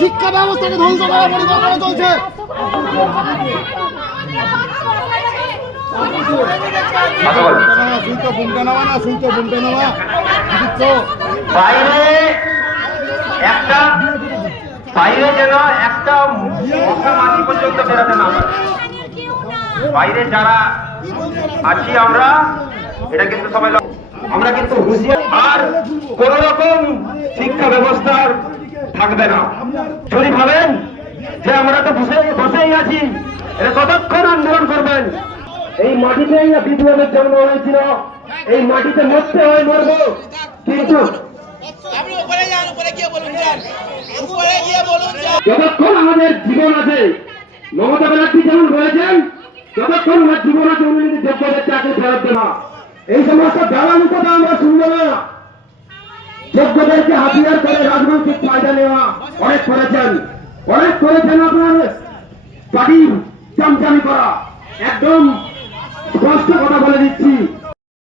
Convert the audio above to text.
শিক্ষা ব্যবস্থাকে ধ্বংস করার পরিকল্পনা চলছে বাইরে একটা বাইরে পর্যন্ত না বাইরে যারা আছি আমরা এটা কিন্তু সবাই লক্ষ্য- আমরা কিন্তু হুঁশিয়ার আর কোন রকম শিক্ষা ব্যবস্থার থাকবে না। যদি ভাবেন যে আমরা তো বসে বসেই আছি। এটা কতক্ষণ আন্দোলন করবেন? এই মাটিতেই বিপ্লবের জন্ম হয়েছিল। এই মাটিতে মরতে হয় মরবো। কিন্তু যতক্ষণ আমাদের জীবন আছে মমতা ব্যানার্জি যেমন বলেছেন যতক্ষণ আমার জীবন আছে উনি কিন্তু যোগ্যদের চাকরি ফেরত দেওয়া। এই সমস্ত দালালি কথা আমরা শুনব না যোগ্যদেরকে হাতিয়ার করে রাজনৈতিক ফায়দা নেওয়া। অনেক করেছেন। অনেক করেছেন আপনার পার্টি চামচামি করা। একদম